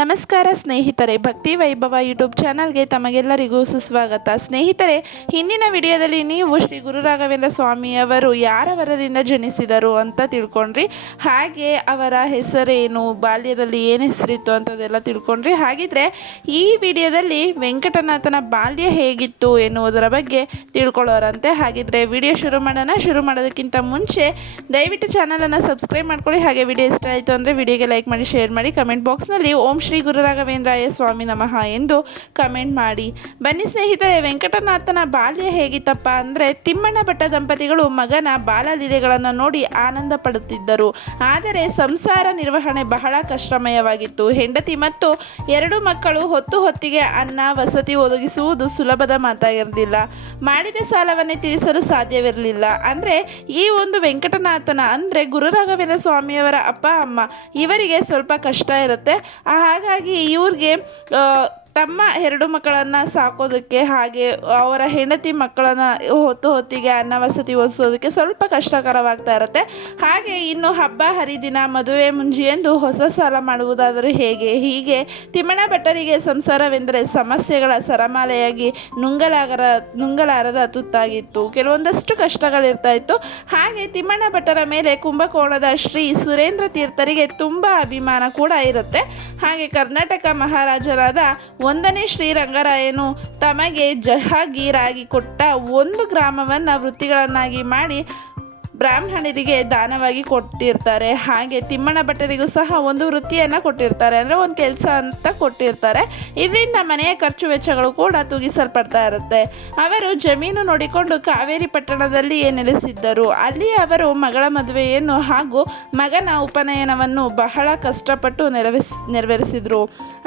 ನಮಸ್ಕಾರ ಸ್ನೇಹಿತರೆ, ಭಕ್ತಿ ವೈಭವ ಯೂಟ್ಯೂಬ್ ಚಾನಲ್ಗೆ ತಮಗೆಲ್ಲರಿಗೂ ಸುಸ್ವಾಗತ. ಸ್ನೇಹಿತರೆ, ಹಿಂದಿನ ವಿಡಿಯೋದಲ್ಲಿ ನೀವು ಶ್ರೀ ಗುರು ರಾಘವೇಂದ್ರ ಸ್ವಾಮಿಯವರು ಯಾರ ವರದಿಂದ ಜನಿಸಿದರು ಅಂತ ತಿಳ್ಕೊಂಡ್ರಿ. ಹಾಗೆ ಅವರ ಹೆಸರೇನು, ಬಾಲ್ಯದಲ್ಲಿ ಏನು ಹೆಸರಿತ್ತು ಅಂತದೆಲ್ಲ ತಿಳ್ಕೊಂಡ್ರಿ. ಹಾಗಿದ್ರೆ ಈ ವಿಡಿಯೋದಲ್ಲಿ ವೆಂಕಟನಾಥನ ಬಾಲ್ಯ ಹೇಗಿತ್ತು ಎನ್ನುವುದರ ಬಗ್ಗೆ ತಿಳ್ಕೊಳ್ಳೋರಂತೆ. ಹಾಗಿದ್ರೆ ವಿಡಿಯೋ ಶುರು ಮಾಡೋಣ. ಶುರು ಮಾಡೋದಕ್ಕಿಂತ ಮುಂಚೆ ದಯವಿಟ್ಟು ಚಾನಲನ್ನು ಸಬ್ಸ್ಕ್ರೈಬ್ ಮಾಡ್ಕೊಳ್ಳಿ. ಹಾಗೆ ವಿಡಿಯೋ ಇಷ್ಟ ಆಯಿತು ಅಂದರೆ ವಿಡಿಯೋಗೆ ಲೈಕ್ ಮಾಡಿ, ಶೇರ್ ಮಾಡಿ. ಕಮೆಂಟ್ ಬಾಕ್ಸ್ನಲ್ಲಿ ಓಂ ಶ್ರೀ ಗುರುರಾಘವೇಂದ್ರಾಯ ಸ್ವಾಮಿ ನಮಃ ಎಂದು ಕಮೆಂಟ್ ಮಾಡಿ. ಬನ್ನಿ ಸ್ನೇಹಿತರೆ, ವೆಂಕಟನಾಥನ ಬಾಲ್ಯ ಹೇಗಿತ್ತಪ್ಪ ಅಂದರೆ ತಿಮ್ಮಣ್ಣ ಭಟ್ಟ ದಂಪತಿಗಳು ಮಗನ ಬಾಲಲೀಲೆಗಳನ್ನು ನೋಡಿ ಆನಂದ ಪಡುತ್ತಿದ್ದರು. ಆದರೆ ಸಂಸಾರ ನಿರ್ವಹಣೆ ಬಹಳ ಕಷ್ಟಮಯವಾಗಿತ್ತು. ಹೆಂಡತಿ ಮತ್ತು ಎರಡು ಮಕ್ಕಳು ಹೊತ್ತು ಹೊತ್ತಿಗೆ ಅನ್ನ, ವಸತಿ ಒದಗಿಸುವುದು ಸುಲಭದ ಮಾತಾಗಿರಲಿಲ್ಲ. ಮಾಡಿದ ಸಾಲವನ್ನೇ ತೀರಿಸಲು ಸಾಧ್ಯವಿರಲಿಲ್ಲ. ಅಂದರೆ ಈ ಒಂದು ವೆಂಕಟನಾಥನ ಅಂದರೆ ಗುರುರಾಘವೇಂದ್ರ ಸ್ವಾಮಿಯವರ ಅಪ್ಪ, ಅಮ್ಮ ಇವರಿಗೆ ಸ್ವಲ್ಪ ಕಷ್ಟ ಇರುತ್ತೆ. ಆ ಹಾಗಾಗಿ ಇವ್ರಿಗೆ ಆ, ತಮ್ಮ ಎರಡು ಮಕ್ಕಳನ್ನು ಸಾಕೋದಕ್ಕೆ ಹಾಗೆ ಅವರ ಹೆಂಡತಿ ಮಕ್ಕಳನ್ನು ಹೊತ್ತು ಹೊತ್ತಿಗೆ ಅನ್ನ ವಸತಿ ಓದಿಸೋದಕ್ಕೆ ಸ್ವಲ್ಪ ಕಷ್ಟಕರವಾಗ್ತಾ ಇರುತ್ತೆ. ಹಾಗೆ ಇನ್ನು ಹಬ್ಬ ಹರಿದಿನ ಮದುವೆ ಮುಂಜಿ ಎಂದು ಹೊಸ ಸಾಲ ಮಾಡುವುದಾದರೂ ಹೇಗೆ? ಹೀಗೆ ತಿಮ್ಮಣ ಭಟ್ಟರಿಗೆ ಸಂಸಾರವೆಂದರೆ ಸಮಸ್ಯೆಗಳ ಸರಮಾಲೆಯಾಗಿ ನುಂಗಲಾಗರ ನುಂಗಲಾರದ ತುತ್ತಾಗಿತ್ತು. ಕೆಲವೊಂದಷ್ಟು ಕಷ್ಟಗಳಿರ್ತಾ ಇತ್ತು ಹಾಗೆ ತಿಮ್ಮಣ್ಣ ಭಟ್ಟರ ಮೇಲೆ ಕುಂಭಕೋಣದ ಶ್ರೀ ಸುರೇಂದ್ರ ತೀರ್ಥರಿಗೆ ತುಂಬ ಅಭಿಮಾನ ಕೂಡ ಇರುತ್ತೆ. ಹಾಗೆ ಕರ್ನಾಟಕ ಮಹಾರಾಜರಾದ ಒಂದನೇ ಶ್ರೀರಂಗರಾಯನು ತಮಗೆ ಜಹಾಗೀರಾಗಿ ಕೊಟ್ಟ ಒಂದು ಗ್ರಾಮವನ್ನು ವೃತ್ತಿಗಳನ್ನಾಗಿ ಮಾಡಿ ಬ್ರಾಹ್ಮಣರಿಗೆ ದಾನವಾಗಿ ಕೊಟ್ಟಿರ್ತಾರೆ. ಹಾಗೆ ತಿಮ್ಮಣ್ಣ ಭಟ್ಟರಿಗೂ ಸಹ ಒಂದು ವೃತ್ತಿಯನ್ನು ಕೊಟ್ಟಿರ್ತಾರೆ. ಅಂದರೆ ಒಂದು ಕೆಲಸ ಅಂತ ಕೊಟ್ಟಿರ್ತಾರೆ. ಇದರಿಂದ ಮನೆಯ ಖರ್ಚು ವೆಚ್ಚಗಳು ಕೂಡ ತೂಗಿಸಲ್ಪಡ್ತಾ ಇರುತ್ತೆ. ಅವರು ಜಮೀನು ನೋಡಿಕೊಂಡು ಕಾವೇರಿ ಪಟ್ಟಣದಲ್ಲಿ ನೆಲೆಸಿದ್ದರು. ಅಲ್ಲಿ ಅವರು ಮಗಳ ಮದುವೆಯನ್ನು ಹಾಗೂ ಮಗನ ಉಪನಯನವನ್ನು ಬಹಳ ಕಷ್ಟಪಟ್ಟು ನೆರವೇರಿಸ್, ನೆರವೇರಿಸಿದರು.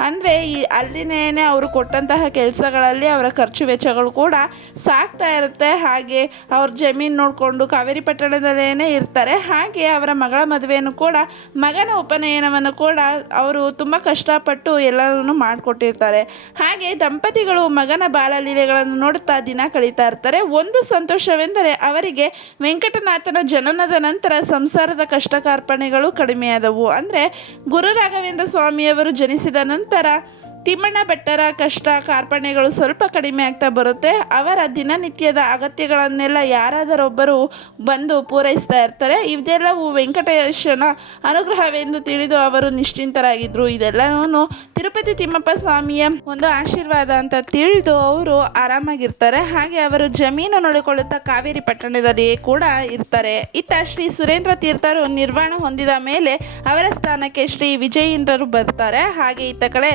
ಅಂದರೆ ಈ ಅಲ್ಲಿನೇ ಅವರು ಕೊಟ್ಟಂತಹ ಕೆಲಸಗಳಲ್ಲಿ ಅವರ ಖರ್ಚು ವೆಚ್ಚಗಳು ಕೂಡ ಸಾಕ್ತಾ ಇರುತ್ತೆ. ಹಾಗೆ ಅವ್ರ ಜಮೀನು ನೋಡಿಕೊಂಡು ಕಾವೇರಿ ಪಟ್ಟಣದಲ್ಲೇ ಇರ್ತಾರೆ. ಹಾಗೆ ಅವರ ಮಗಳ ಮದುವೆಯನ್ನು ಕೂಡ ಮಗನ ಉಪನಯನವನ್ನು ಕೂಡ ಅವರು ತುಂಬ ಕಷ್ಟಪಟ್ಟು ಎಲ್ಲವನ್ನೂ ಮಾಡಿಕೊಟ್ಟಿರ್ತಾರೆ. ಹಾಗೆ ದಂಪತಿಗಳು ಮಗನ ಬಾಲಲೀಲೆಗಳನ್ನು ನೋಡುತ್ತಾ ದಿನ ಕಳೀತಾ ಇರ್ತಾರೆ. ಒಂದು ಸಂತೋಷವೆಂದರೆ ಅವರಿಗೆ ವೆಂಕಟನಾಥನ ಜನನದ ನಂತರ ಸಂಸಾರದ ಕಷ್ಟ ಕಾರ್ಪಣ್ಯಗಳು ಕಡಿಮೆಯಾದವು. ಅಂದರೆ ಗುರು ರಾಘವೇಂದ್ರ ಸ್ವಾಮಿಯವರು ಜನಿಸಿದ ನಂತರ ತಿಮ್ಮಣ್ಣ ಭಟ್ಟರ ಕಷ್ಟ ಕಾರ್ಪಣ್ಯಗಳು ಸ್ವಲ್ಪ ಕಡಿಮೆ ಆಗ್ತಾ ಬರುತ್ತೆ. ಅವರ ದಿನನಿತ್ಯದ ಅಗತ್ಯಗಳನ್ನೆಲ್ಲ ಯಾರಾದರೊಬ್ಬರು ಬಂದು ಪೂರೈಸ್ತಾ ಇರ್ತಾರೆ. ಇದೆಲ್ಲವೂ ವೆಂಕಟೇಶನ ಅನುಗ್ರಹವೆಂದು ತಿಳಿದು ಅವರು ನಿಶ್ಚಿಂತರಾಗಿದ್ದರು ಇದೆಲ್ಲವೂ ತಿರುಪತಿ ತಿಮ್ಮಪ್ಪ ಸ್ವಾಮಿಯ ಒಂದು ಆಶೀರ್ವಾದ ಅಂತ ತಿಳಿದು ಅವರು ಆರಾಮಾಗಿರ್ತಾರೆ. ಹಾಗೆ ಅವರು ಜಮೀನು ನೋಡಿಕೊಳ್ಳುತ್ತಾ ಕಾವೇರಿ ಪಟ್ಟಣದಲ್ಲಿ ಕೂಡ ಇರ್ತಾರೆ. ಇತ್ತ ಶ್ರೀ ಸುರೇಂದ್ರ ತೀರ್ಥರು ನಿರ್ವಾಣ ಹೊಂದಿದ ಮೇಲೆ ಅವರ ಸ್ಥಾನಕ್ಕೆ ಶ್ರೀ ವಿಜಯೇಂದ್ರರು ಬರ್ತಾರೆ. ಹಾಗೆ ಇತ್ತ ಕಡೆ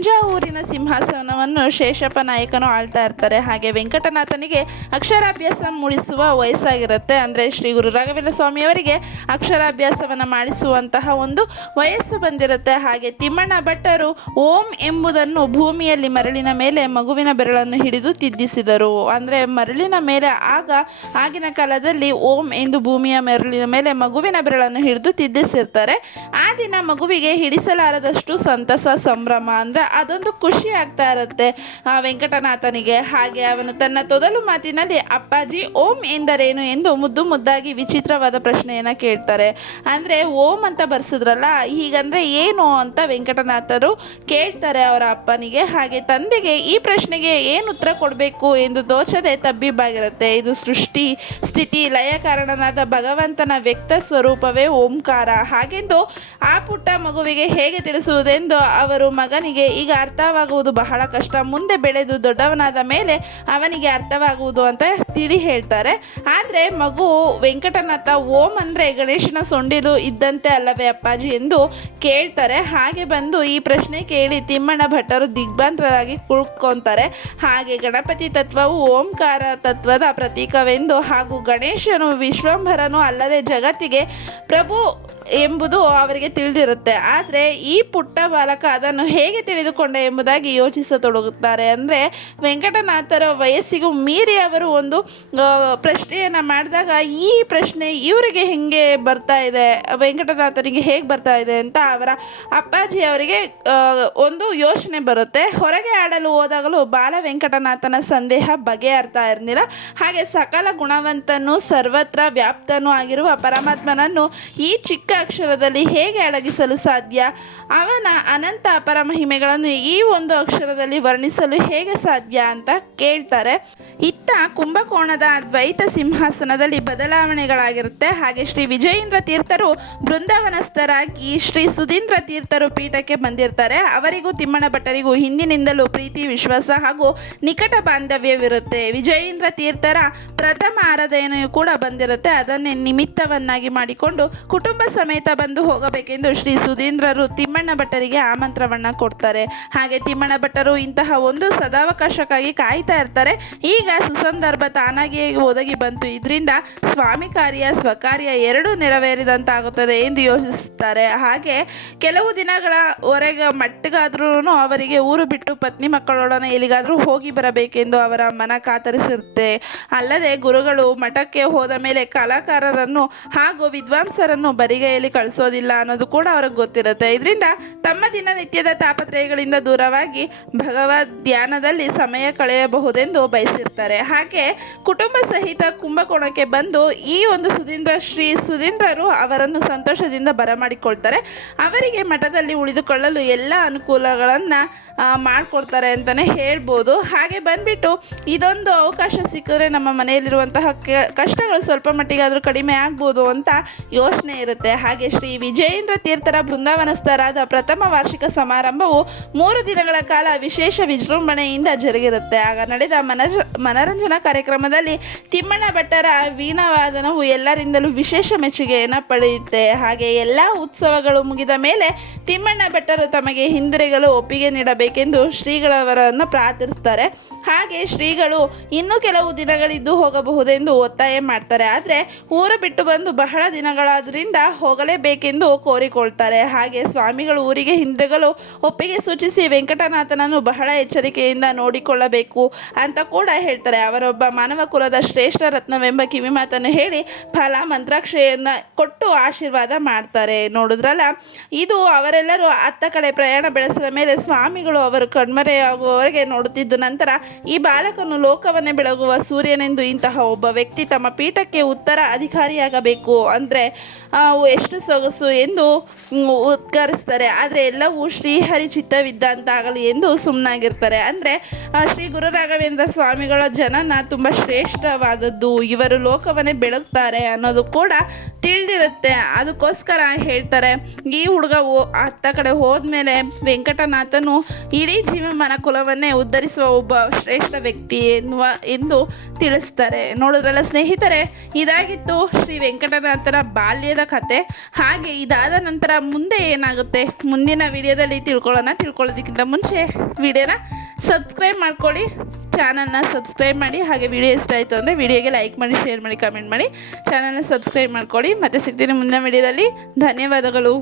ತಂಜಾವೂರಿನ ಸಿಂಹಾಸನವನ್ನು ಶೇಷಪ್ಪ ನಾಯಕನು ಆಳ್ತಾ ಇರ್ತಾರೆ. ಹಾಗೆ ವೆಂಕಟನಾಥನಿಗೆ ಅಕ್ಷರಾಭ್ಯಾಸ ಮೂಡಿಸುವ ವಯಸ್ಸಾಗಿರುತ್ತೆ. ಅಂದರೆ ಶ್ರೀ ಗುರು ರಾಘವೇಂದ್ರ ಸ್ವಾಮಿಯವರಿಗೆ ಅಕ್ಷರಾಭ್ಯಾಸವನ್ನು ಮಾಡಿಸುವಂತಹ ಒಂದು ವಯಸ್ಸು ಬಂದಿರುತ್ತೆ. ಹಾಗೆ ತಿಮ್ಮಣ್ಣ ಭಟ್ಟರು ಓಂ ಎಂಬುದನ್ನು ಭೂಮಿಯಲ್ಲಿ ಮರಳಿನ ಮೇಲೆ ಮಗುವಿನ ಬೆರಳನ್ನು ಹಿಡಿದು ತಿದ್ದಿಸಿದರು. ಅಂದರೆ ಮರಳಿನ ಮೇಲೆ ಆಗ, ಆಗಿನ ಕಾಲದಲ್ಲಿ ಓಂ ಎಂದು ಭೂಮಿಯ ಮರಳಿನ ಮೇಲೆ ಮಗುವಿನ ಬೆರಳನ್ನು ಹಿಡಿದು ತಿದ್ದಿಸಿರ್ತಾರೆ. ಆ ದಿನ ಮಗುವಿಗೆ ಹಿಡಿಸಲಾರದಷ್ಟು ಸಂತಸ, ಸಂಭ್ರಮ, ಅಂದರೆ ಅದೊಂದು ಖುಷಿ ಆಗ್ತಾ ಇರುತ್ತೆ. ವೆಂಕಟನಾಥನಿಗೆ. ಹಾಗೆ ಅವನು ತನ್ನ ತೊದಲು ಮಾತಿನಲ್ಲಿ, ಅಪ್ಪಾಜಿ, ಓಂ ಎಂದರೇನು? ಎಂದು ಮುದ್ದು ಮುದ್ದಾಗಿ ವಿಚಿತ್ರವಾದ ಪ್ರಶ್ನೆಯನ್ನು ಕೇಳ್ತಾರೆ. ಅಂದರೆ, ಓಂ ಅಂತ ಬರ್ಸಿದ್ರಲ್ಲ, ಹೀಗಂದರೆ ಏನು? ಅಂತ ವೆಂಕಟನಾಥರು ಕೇಳ್ತಾರೆ ಅವರ ಅಪ್ಪನಿಗೆ. ಹಾಗೆ ತಂದೆಗೆ ಈ ಪ್ರಶ್ನೆಗೆ ಏನು ಉತ್ತರ ಕೊಡಬೇಕು ಎಂದು ದೋಚದೆ ತಬ್ಬಿಬ್ಬಾಗಿರುತ್ತೆ. ಇದು ಸೃಷ್ಟಿ, ಸ್ಥಿತಿ ಲಯ ಕಾರಣನಾದ ಭಗವಂತನ ವ್ಯಕ್ತ ಸ್ವರೂಪವೇ ಓಂಕಾರ. ಹಾಗೆಂದು ಆ ಪುಟ್ಟ ಮಗುವಿಗೆ ಹೇಗೆ ತಿಳಿಸುವುದೆಂದು ಅವರು ಮಗನಿಗೆ ಈಗ ಅರ್ಥವಾಗುವುದು ಬಹಳ ಕಷ್ಟ. ಮುಂದೆ ಬೆಳೆದು ದೊಡ್ಡವನಾದ ಮೇಲೆ ಅವನಿಗೆ ಅರ್ಥವಾಗುವುದು ಅಂತ ತಿಳಿ ಹೇಳ್ತಾರೆ. ಆದರೆ ಮಗು ವೆಂಕಟನಾಥ ಓಂ ಅಂದರೆ ಗಣೇಶನ ಸೊಂಡಿಲು ಇದ್ದಂತೆ ಅಲ್ಲವೇ ಅಪ್ಪಾಜಿ ಎಂದು ಕೇಳ್ತಾರೆ. ಹಾಗೆ ಬಂದು ಈ ಪ್ರಶ್ನೆ ಕೇಳಿ ತಿಮ್ಮಣ್ಣ ಭಟ್ಟರು ದಿಗ್ಭ್ರಾಂತರಾಗಿ ಕುಳ್ಕೊಂತಾರೆ. ಹಾಗೆ ಗಣಪತಿ ತತ್ವವು ಓಂಕಾರ ತತ್ವದ ಪ್ರತೀಕವೆಂದು ಹಾಗೂ ಗಣೇಶನು ವಿಶ್ವಂಭರನು ಅಲ್ಲದೆ ಜಗತ್ತಿಗೆ ಪ್ರಭು ಎಂಬುದು ಅವರಿಗೆ ತಿಳಿದಿರುತ್ತೆ. ಆದರೆ ಈ ಪುಟ್ಟ ಬಾಲಕ ಅದನ್ನು ಹೇಗೆ ತಿಳಿದುಕೊಂಡ ಎಂಬುದಾಗಿ ಯೋಚಿಸತೊಡಗುತ್ತಾರೆ. ಅಂದರೆ ವೆಂಕಟನಾಥರ ವಯಸ್ಸಿಗೂ ಮೀರಿ ಅವರು ಒಂದು ಪ್ರಶ್ನೆಯನ್ನು ಮಾಡಿದಾಗ ಈ ಪ್ರಶ್ನೆ ಇವರಿಗೆ ಹೇಗೆ ಬರ್ತಾ ಇದೆ, ವೆಂಕಟನಾಥನಿಗೆ ಹೇಗೆ ಬರ್ತಾ ಇದೆ ಅಂತ ಅವರ ಅಪ್ಪಾಜಿ ಅವರಿಗೆ ಒಂದು ಯೋಚನೆ ಬರುತ್ತೆ. ಹೊರಗೆ ಆಡಲು ಹೋದಾಗಲೂ ಬಾಲ ವೆಂಕಟನಾಥನ ಸಂದೇಹ ಬಗೆಹರ್ತಾ ಇರಲಿಲ್ಲ. ಹಾಗೆ ಸಕಲ ಗುಣವಂತನು ಸರ್ವತ್ರ ವ್ಯಾಪ್ತನೂ ಆಗಿರುವ ಪರಮಾತ್ಮನನ್ನು ಈ ಚಿಕ್ಕ ಅಕ್ಷರದಲ್ಲಿ ಹೇಗೆ ಅಡಗಿಸಲು ಸಾಧ್ಯ? ಅವನ ಅನಂತ ಅಪರ ಮಹಿಮೆಗಳನ್ನು ಈ ಒಂದು ಅಕ್ಷರದಲ್ಲಿ ವರ್ಣಿಸಲು ಹೇಗೆ ಸಾಧ್ಯ ಅಂತ ಕೇಳ್ತಾರೆ. ಇತ್ತ ಕುಂಭಕೋಣದ ದ್ವೈತ ಸಿಂಹಾಸನದಲ್ಲಿ ಬದಲಾವಣೆಗಳಾಗಿರುತ್ತೆ. ಹಾಗೆ ಶ್ರೀ ವಿಜಯೇಂದ್ರ ತೀರ್ಥರು ಬೃಂದಾವನಸ್ಥರಾಗಿ ಶ್ರೀ ಸುಧೀಂದ್ರ ತೀರ್ಥರು ಪೀಠಕ್ಕೆ ಬಂದಿರ್ತಾರೆ. ಅವರಿಗೂ ತಿಮ್ಮಣ ಭಟ್ಟರಿಗೂ ಹಿಂದಿನಿಂದಲೂ ಪ್ರೀತಿ, ವಿಶ್ವಾಸ ಹಾಗೂ ನಿಕಟ ಬಾಂಧವ್ಯವಿರುತ್ತೆ. ವಿಜಯೇಂದ್ರ ತೀರ್ಥರ ಪ್ರಥಮ ಆರಾಧನೆಯೂ ಕೂಡ ಬಂದಿರುತ್ತೆ. ಅದನ್ನೇ ನಿಮಿತ್ತವನ್ನಾಗಿ ಮಾಡಿಕೊಂಡು ಕುಟುಂಬ ಸಮೇತ ಬಂದು ಹೋಗಬೇಕೆಂದು ಶ್ರೀ ಸುಧೀಂದ್ರರು ತಿಮ್ಮಣ್ಣ ಭಟ್ಟರಿಗೆ ಆಮಂತ್ರವನ್ನು ಕೊಡ್ತಾರೆ. ಹಾಗೆ ತಿಮ್ಮಣ್ಣ ಭಟ್ಟರು ಇಂತಹ ಒಂದು ಸದಾವಕಾಶಕ್ಕಾಗಿ ಕಾಯ್ತಾ ಇರ್ತಾರೆ. ಈಗ ಸುಸಂದರ್ಭ ತಾನಾಗಿಯೇ ಒದಗಿ ಬಂತು. ಇದರಿಂದ ಸ್ವಾಮಿ ಕಾರ್ಯ, ಸ್ವಕಾರ್ಯ ಎರಡೂ ನೆರವೇರಿದಂತಾಗುತ್ತದೆ ಎಂದು ಯೋಚಿಸುತ್ತಾರೆ. ಹಾಗೆ ಕೆಲವು ದಿನಗಳವರೆಗೆ ಮಟ್ಟಿಗಾದ್ರೂ ಅವರಿಗೆ ಊರು ಬಿಟ್ಟು ಪತ್ನಿ ಮಕ್ಕಳೊಡನೆ ಎಲ್ಲಿಗಾದರೂ ಹೋಗಿ ಬರಬೇಕೆಂದು ಅವರ ಮನ ಕಾತರಿಸಿರುತ್ತೆ. ಅಲ್ಲದೆ ಗುರುಗಳು ಮಠಕ್ಕೆ ಹೋದ ಮೇಲೆ ಕಲಾಕಾರರನ್ನು ಹಾಗೂ ವಿದ್ವಾಂಸರನ್ನು ಬರಿಗೈಯಲ್ಲಿ ಕಳಿಸೋದಿಲ್ಲ ಅನ್ನೋದು ಕೂಡ ಅವ್ರಿಗೆ ಗೊತ್ತಿರುತ್ತೆ. ಇದರಿಂದ ತಮ್ಮ ದಿನನಿತ್ಯದ ತಾಪತ್ರಯಗಳಿಂದ ದೂರವಾಗಿ ಭಗವದ್ ಧ್ಯಾನದಲ್ಲಿ ಸಮಯ ಕಳೆಯಬಹುದೆಂದು ಬಯಸಿರ್ತಾರೆ. ಹಾಗೆ ಕುಟುಂಬ ಸಹಿತ ಕುಂಭಕೋಣಕ್ಕೆ ಬಂದು ಈ ಒಂದು ಸುಧೀಂದ್ರ, ಶ್ರೀ ಸುಧೀಂದ್ರರು ಅವರನ್ನು ಸಂತೋಷದಿಂದ ಬರಮಾಡಿಕೊಳ್ತಾರೆ. ಅವರಿಗೆ ಮಠದಲ್ಲಿ ಉಳಿದುಕೊಳ್ಳಲು ಎಲ್ಲ ಅನುಕೂಲಗಳನ್ನು ಮಾಡಿಕೊಡ್ತಾರೆ ಅಂತಲೇ ಹೇಳ್ಬೋದು. ಹಾಗೆ ಬಂದ್ಬಿಟ್ಟು ಇದೊಂದು ಅವಕಾಶ ಸಿಕ್ಕಿದ್ರೆ ನಮ್ಮ ಮನೆಯಲ್ಲಿರುವಂತಹ ಕಷ್ಟಗಳು ಸ್ವಲ್ಪ ಮಟ್ಟಿಗಾದರೂ ಕಡಿಮೆ ಆಗ್ಬೋದು ಅಂತ ಯೋಚನೆ ಇರುತ್ತೆ. ಹಾಗೆ ಶ್ರೀ ವಿಜಯೇಂದ್ರ ತೀರ್ಥರ ಬೃಂದಾವನಸ್ಥರಾದ ಪ್ರಥಮ ವಾರ್ಷಿಕ ಸಮಾರಂಭವು ಮೂರು ದಿನಗಳ ಕಾಲ ವಿಶೇಷ ವಿಜೃಂಭಣೆಯಿಂದ ಜರುಗಿರುತ್ತೆ. ಆಗ ನಡೆದ ಮನಜ, ಮನರಂಜನಾ ಕಾರ್ಯಕ್ರಮದಲ್ಲಿ ತಿಮ್ಮಣ್ಣ ಭಟ್ಟರ ವೀಣಾವಾದನವು ಎಲ್ಲರಿಂದಲೂ ವಿಶೇಷ ಮೆಚ್ಚುಗೆಯನ್ನು ಪಡೆಯುತ್ತೆ. ಹಾಗೆ ಎಲ್ಲ ಉತ್ಸವಗಳು ಮುಗಿದ ಮೇಲೆ ತಿಮ್ಮಣ್ಣ ಭಟ್ಟರು ತಮಗೆ ಹಿಂದಿರುಗಲು ಒಪ್ಪಿಗೆ ನೀಡಬೇಕೆಂದು ಶ್ರೀಗಳವರನ್ನು ಪ್ರಾರ್ಥಿಸ್ತಾರೆ. ಹಾಗೆ ಶ್ರೀಗಳು ಇನ್ನೂ ಕೆಲವು ದಿನಗಳಿದ್ದು ಹೋಗಬಹುದೆಂದು ಒತ್ತಾಯ ಮಾಡ್ತಾರೆ. ಆದರೆ ಊರು ಬಿಟ್ಟು ಬಂದು ಬಹಳ ದಿನಗಳಾದ್ರಿಂದ ಹೋಗಲೇಬೇಕೆಂದು ಕೋರಿಕೊಳ್ತಾರೆ. ಹಾಗೆ ಸ್ವಾಮಿಗಳು ಊರಿಗೆ ಹಿಂದೆಗಳು ಒಪ್ಪಿಗೆ ಸೂಚಿಸಿ ವೆಂಕಟನಾಥನನ್ನು ಬಹಳ ಎಚ್ಚರಿಕೆಯಿಂದ ನೋಡಿಕೊಳ್ಳಬೇಕು ಅಂತ ಕೂಡ ಹೇಳ್ತಾರೆ. ಅವರೊಬ್ಬ ಮಾನವ ಕುಲದ ಶ್ರೇಷ್ಠ ರತ್ನವೆಂಬ ಕಿವಿಮಾತನ್ನು ಹೇಳಿ ಫಲ ಮಂತ್ರಾಕ್ಷೆಯನ್ನು ಕೊಟ್ಟು ಆಶೀರ್ವಾದ ಮಾಡ್ತಾರೆ. ನೋಡಿದ್ರಲ್ಲ, ಇದು ಅವರೆಲ್ಲರೂ ಅತ್ತ ಕಡೆ ಪ್ರಯಾಣ ಬೆಳೆಸಿದ ಮೇಲೆ ಸ್ವಾಮಿಗಳು ಅವರು ಕಣ್ಮರೆಯಾಗುವವರೆಗೆ ನೋಡುತ್ತಿದ್ದು ನಂತರ ಈ ಬಾಲಕನು ಲೋಕವನ್ನೇ ಬೆಳಗುವ ಸೂರ್ಯನೆಂದು ಇಂತಹ ಒಬ್ಬ ವ್ಯಕ್ತಿ ತಮ್ಮ ಪೀಠಕ್ಕೆ ಉತ್ತರ ಅಧಿಕಾರಿಯಾಗಬೇಕು. ಅಂದರೆ ಎಷ್ಟು ಸೊಗಸು ಎಂದು ಉದ್ಗರಿಸ್ತಾರೆ. ಆದರೆ ಎಲ್ಲವೂ ಶ್ರೀಹರಿ ಚಿತ್ತವಿದ್ದ ಚಿತ್ತವಿದ್ದಂತಾಗಲಿ ಎಂದು ಸುಮ್ಮನಾಗಿರ್ತಾರೆ ಅಂದರೆ ಶ್ರೀ ಗುರು ರಾಘವೇಂದ್ರ ಸ್ವಾಮಿಗಳ ಜನನ ತುಂಬ ಶ್ರೇಷ್ಠವಾದದ್ದು. ಇವರು ಲೋಕವನ್ನೇ ಬೆಳಗ್ತಾರೆ ಅನ್ನೋದು ಕೂಡ ತಿಳಿದಿರುತ್ತೆ. ಅದಕ್ಕೋಸ್ಕರ ಹೇಳ್ತಾರೆ, ಈ ಹುಡುಗ ಓ ಅತ್ತ ಕಡೆ ಹೋದ್ಮೇಲೆ ವೆಂಕಟನಾಥನು ಇಡೀ ಜೀವಮಾನ ಕುಲವನ್ನೇ ಉದ್ಧರಿಸುವ ಒಬ್ಬ ಶ್ರೇಷ್ಠ ವ್ಯಕ್ತಿ ಎನ್ನುವ ಎಂದು ತಿಳಿಸ್ತಾರೆ. ನೋಡಿದ್ರಲ್ಲ ಸ್ನೇಹಿತರೆ, ಇದಾಗಿತ್ತು ಶ್ರೀ ವೆಂಕಟನಾಥನ ಬಾಲ್ಯದ ಕತೆ. ಹಾಗೆ ಇದಾದ ನಂತರ ಮುಂದೆ ಏನಾಗುತ್ತೆ? ಮುಂದಿನ ವಿಡಿಯೋದಲ್ಲಿ ತಿಳ್ಕೊಳ್ಳೋಣ. ತಿಳ್ಕೊಳ್ಳೋದಕ್ಕಿಂತ ಮುಂಚೆ ವಿಡಿಯೋನ ಸಬ್ಸ್ಕ್ರೈಬ್ ಮಾಡ್ಕೊಳ್ಳಿ. ಚಾನಲ್ನ ಸಬ್ಸ್ಕ್ರೈಬ್ ಮಾಡಿ. ಹಾಗೆ ವಿಡಿಯೋ ಇಷ್ಟ ಆಯಿತು ಅಂದರೆ ವಿಡಿಯೋಗೆ ಲೈಕ್ ಮಾಡಿ, ಶೇರ್ ಮಾಡಿ, ಕಮೆಂಟ್ ಮಾಡಿ. ಚಾನಲ್ನ ಸಬ್ಸ್ಕ್ರೈಬ್ ಮಾಡ್ಕೊಳ್ಳಿ. ಮತ್ತೆ ಸಿಗ್ತೀನಿ ಮುಂದಿನ ವಿಡಿಯೋದಲ್ಲಿ. ಧನ್ಯವಾದಗಳು.